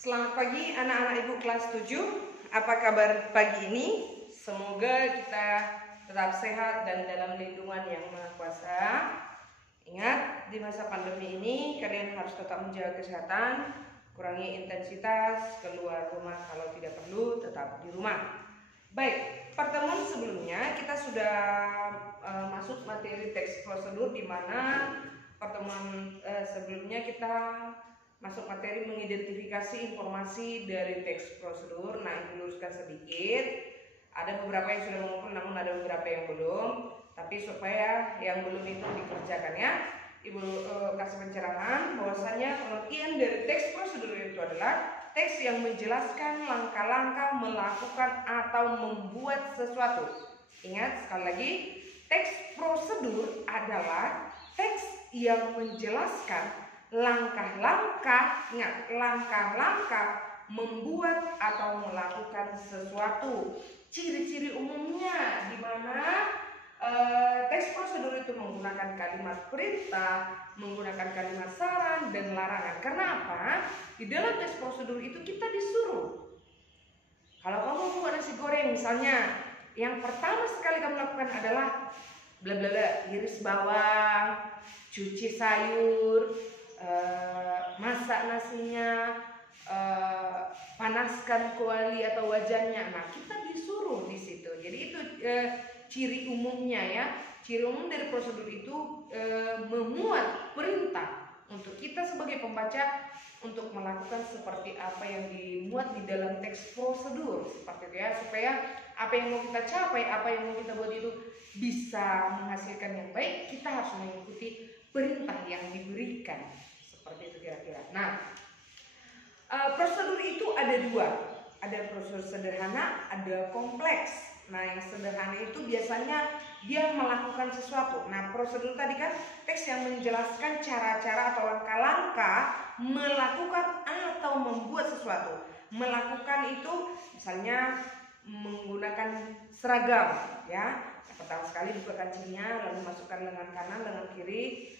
Selamat pagi anak-anak ibu kelas 7. Apa kabar pagi ini? Semoga kita tetap sehat dan dalam lindungan yang Maha Kuasa. Ingat, di masa pandemi ini kalian harus tetap menjaga kesehatan, kurangi intensitas, keluar rumah kalau tidak perlu, tetap di rumah. Baik, pertemuan sebelumnya kita sudah masuk materi teks prosedur, di mana pertemuan sebelumnya kita masuk materi mengidentifikasi informasi dari teks prosedur. Nah, Ibu luruskan sedikit. Ada beberapa yang sudah mengumpul, namun ada beberapa yang belum. Tapi supaya yang belum itu dikerjakan ya, Ibu kasih pencerahan bahwasanya pengertian dari teks prosedur itu adalah teks yang menjelaskan langkah-langkah melakukan atau membuat sesuatu. Ingat sekali lagi, teks prosedur adalah teks yang menjelaskan langkah-langkah, ingat, langkah-langkah membuat atau melakukan sesuatu. Ciri-ciri umumnya di mana teks prosedur itu menggunakan kalimat perintah, menggunakan kalimat saran dan larangan. Karena apa? Di dalam teks prosedur itu kita disuruh, kalau kamu buat nasi goreng misalnya, yang pertama sekali kamu lakukan adalah bla bla bla, iris bawang, cuci sayur, masak nasinya, panaskan kuali atau wajannya. Nah, kita disuruh di situ. Jadi itu ciri umumnya ya. Ciri umum dari prosedur itu memuat perintah untuk kita sebagai pembaca untuk melakukan seperti apa yang dimuat di dalam teks prosedur, seperti itu ya, supaya apa yang mau kita capai, apa yang mau kita buat itu bisa menghasilkan yang baik. Kita harus mengikuti perintah yang diberikan, seperti itu kira-kira. Nah, prosedur itu ada dua, ada prosedur sederhana, ada kompleks. Nah, yang sederhana itu biasanya dia melakukan sesuatu. Nah, prosedur tadi kan teks yang menjelaskan cara-cara atau langkah-langkah melakukan atau membuat sesuatu. Melakukan itu misalnya menggunakan seragam ya. Yang pertama sekali buka kancingnya, lalu masukkan lengan kanan, lengan kiri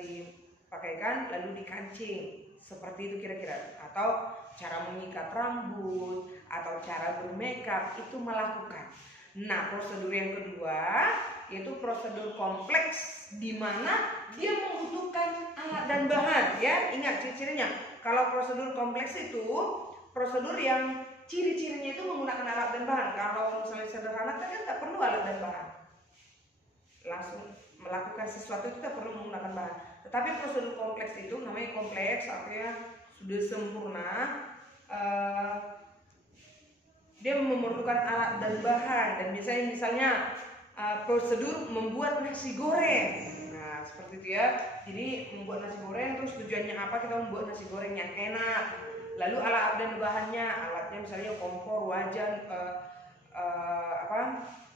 dipakaikan, lalu dikancing. Seperti itu kira-kira. Atau cara mengikat rambut atau cara bermakeup itu melakukan. Nah, prosedur yang kedua yaitu prosedur kompleks, di mana dia membutuhkan alat dan bahan ya. Ingat ciri-cirinya. Kalau prosedur kompleks itu prosedur yang ciri-cirinya itu menggunakan alat dan bahan. Kalau misalnya sederhana kan tak perlu alat dan bahan, langsung melakukan sesuatu itu tak perlu menggunakan bahan. Tetapi prosedur kompleks itu namanya kompleks, artinya sudah sempurna. Dia memerlukan alat dan bahan. Dan misalnya prosedur membuat nasi goreng. Nah, seperti itu ya. Jadi membuat nasi goreng, terus tujuannya apa? Kita membuat nasi goreng yang enak. Lalu alat dan bahannya, alatnya misalnya kompor, wajan,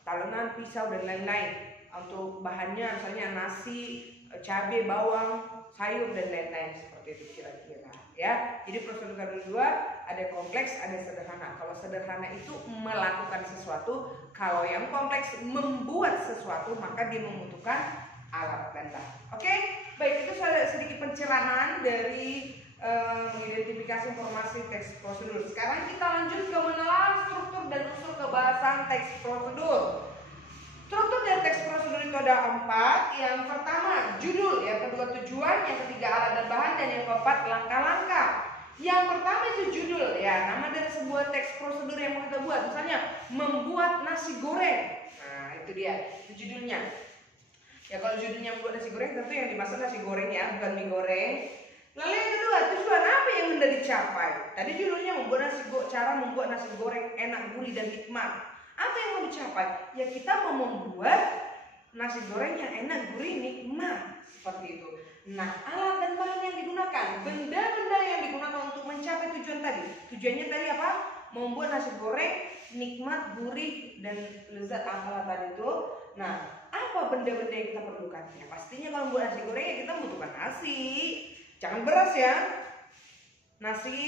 talenan, pisau dan lain-lain. Untuk bahannya misalnya nasi, cabai, bawang, sayur dan lain-lain, seperti itu kira-kira ya. Jadi prosedur kedua ada kompleks, ada sederhana. Kalau sederhana itu melakukan sesuatu, kalau yang kompleks membuat sesuatu, maka dia membutuhkan alat dan bahan. Oke, baik, itu sedikit pencerahan dari mengidentifikasi informasi teks prosedur. Sekarang kita lanjut ke menelaah struktur dan unsur kebahasan teks prosedur. Struktur dari teks prosedur itu ada 4. Yang pertama judul, yang kedua tujuan, yang ketiga alat dan bahan, dan yang keempat langkah-langkah. Yang pertama itu judul ya, nama dari sebuah teks prosedur yang mau kita buat. Misalnya membuat nasi goreng. Nah, itu dia, itu judulnya. Ya, kalau judulnya membuat nasi goreng, tentu yang dimaksud nasi goreng ya, bukan mie goreng. Lalu yang kedua, tujuan apa yang hendak dicapai? Tadi judulnya cara membuat nasi goreng enak, gurih dan nikmat. Apa yang mau dicapai? Ya, kita mau membuat nasi goreng yang enak, gurih, nikmat, seperti itu. Nah, alat dan bahan yang digunakan, benda-benda yang digunakan untuk mencapai tujuan tadi. Tujuannya tadi apa? Membuat nasi goreng nikmat, gurih dan lezat, apalah tadi itu. Nah, apa benda-benda yang kita perlukan? Ya, pastinya kalau membuat nasi goreng ya kita membutuhkan nasi. Jangan beras ya. Nasi,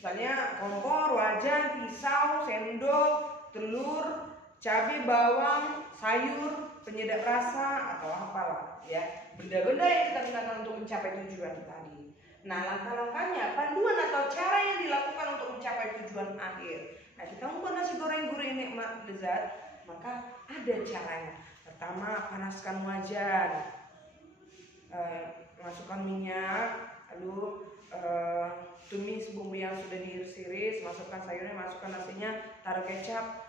misalnya kompor, wajan, pisau, sendok, telur, cabai, bawang, sayur, penyedap rasa atau apalah ya, benda-benda yang kita gunakan untuk mencapai tujuan tadi. Nah, langkah-langkahnya, panduan atau cara yang dilakukan untuk mencapai tujuan akhir. Nah, kita membuat nasi goreng gurih nikmat lezat, maka ada caranya. Pertama, panaskan wajan, masukkan minyak, lalu tumis bumbu yang sudah diiris-iris, masukkan sayurnya, masukkan nasinya, taruh kecap,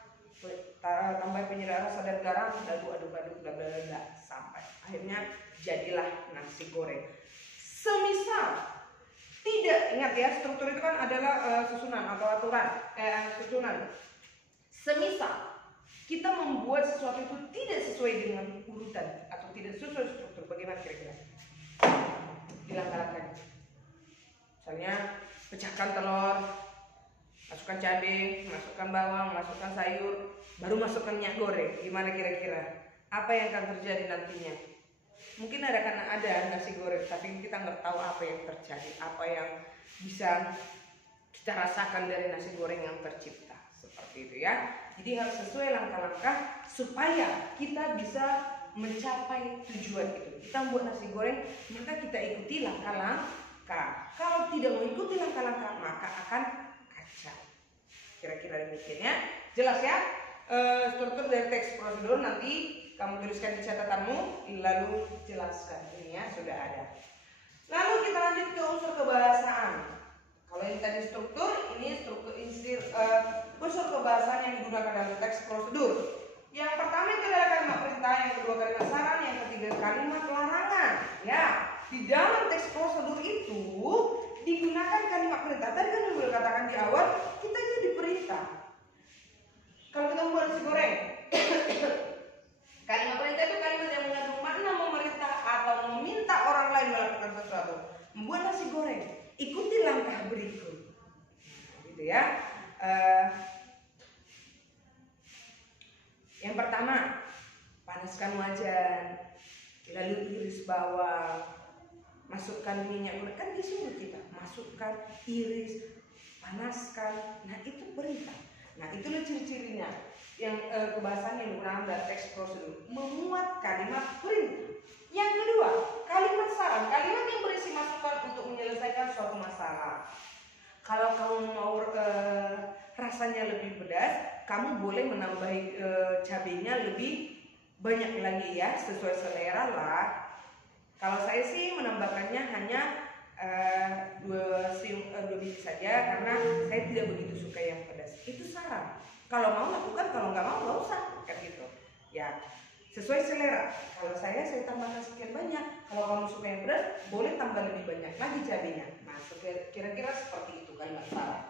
tambah penyedap rasa dan garam, lalu aduk-aduk sampai akhirnya jadilah nasi goreng. Semisal tidak, ingat ya, struktur itu kan adalah susunan atau aturan, susunan. Semisal kita membuat sesuatu itu tidak sesuai dengan urutan atau tidak sesuai struktur, bagaimana kira-kira? Dilangkah-langkahnya. Misalnya pecahkan telur, masukkan cabai, masukkan bawang, masukkan sayur, baru masukkan minyak goreng. Gimana kira-kira? Apa yang akan terjadi nantinya? Mungkin ada nasi goreng, tapi kita nggak tahu apa yang terjadi, apa yang bisa kita rasakan dari nasi goreng yang tercipta. Seperti itu ya. Jadi harus sesuai langkah-langkah supaya kita bisa mencapai tujuan itu. Kita membuat nasi goreng, maka kita ikuti langkah-langkah. Kalau tidak mengikuti langkah-langkah, maka akan kacau. Kira-kira demikian ya. Jelas ya? Struktur dari teks prosedur nanti kamu tuliskan di catatanmu, lalu jelaskan. Ini ya, sudah ada. Lalu kita lanjut ke unsur kebahasaan. Kalau ini tadi struktur, ini unsur kebahasaan yang digunakan dalam teks prosedur. Yang pertama itu adalah kalimat perintah, yang kedua kalimat saran, yang ketiga kalimat larangan. Ya, di dalam teks prosedur itu digunakan kalimat perintah. Tadi kan sudah katakan di awal, kita itu diperintah. Kalau kita membuat nasi goreng, kalimat perintah itu kalimat yang mengandung makna memerintah atau meminta orang lain melakukan sesuatu. Membuat nasi goreng, ikuti langkah berikut. Gitu ya. Yang pertama, panaskan wajan, lalu iris bawang, masukkan minyak. Kan disuruh kita masukkan, iris, panaskan. Nah, itu perintah. Nah, itulah ciri-cirinya yang kebahasaan yang digunakan dalam teks prosedur, memuat kalimat perintah. Yang kedua, kalimat saran, kalimat yang berisi masukan untuk menyelesaikan suatu masalah. Kalau kamu mau rasanya lebih pedas, kamu boleh menambah cabenya lebih banyak lagi ya, sesuai selera lah. Kalau saya sih menambahkannya hanya 2 biji saja, karena saya tidak begitu suka yang pedas. Itu saran. Kalau mau lakukan, kalau nggak mau nggak usah, kan gitu. Ya, sesuai selera. Kalau saya tambahkan sekian banyak. Kalau kamu suka yang pedas, boleh tambah lebih banyak lagi cabenya. Nah, kira-kira seperti itu kalimat saran.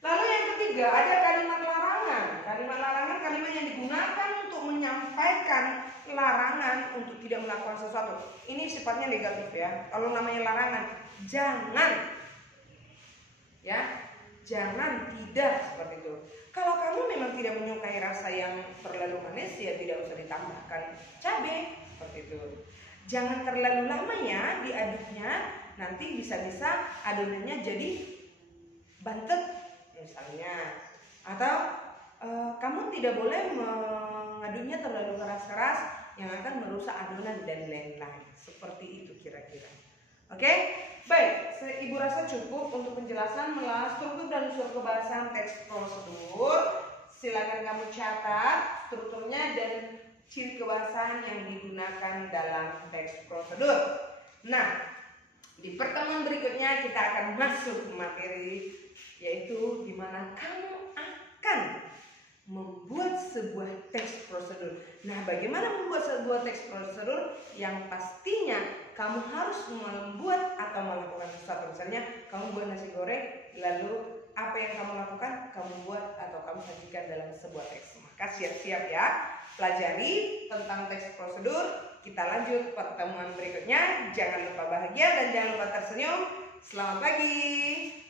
Lalu yang ketiga ada kalimat larangan. Kalimat larangan kalimat yang digunakan untuk menyampaikan larangan untuk tidak melakukan sesuatu. Ini sifatnya negatif ya. Kalau namanya larangan, jangan, ya, jangan, tidak, seperti itu. Kalau kamu memang tidak menyukai rasa yang terlalu manis, ya tidak usah ditambahkan cabai, seperti itu. Jangan terlalu lama ya diaduknya, nanti bisa-bisa adonannya jadi bantet misalnya. Atau kamu tidak boleh mengaduknya terlalu keras-keras yang akan merusak adonan dan lain-lain. Seperti itu kira-kira. Oke, baik. Ibu rasa cukup untuk penjelasan mengenai struktur dan unsur kebahasaan teks prosedur. Silakan kamu catat strukturnya dan ciri kebahasaan yang digunakan dalam teks prosedur. Nah, di pertemuan berikutnya kita akan masuk materi, yaitu di mana kamu akan membuat sebuah teks prosedur. Nah, bagaimana membuat sebuah teks prosedur? Yang pastinya kamu harus membuat atau melakukan sesuatu. Misalnya kamu buat nasi goreng, lalu apa yang kamu lakukan? Kamu buat atau kamu sajikan dalam sebuah teks. Maka siap-siap ya, pelajari tentang teks prosedur. Kita lanjut pertemuan berikutnya. Jangan lupa bahagia dan jangan lupa tersenyum. Selamat pagi.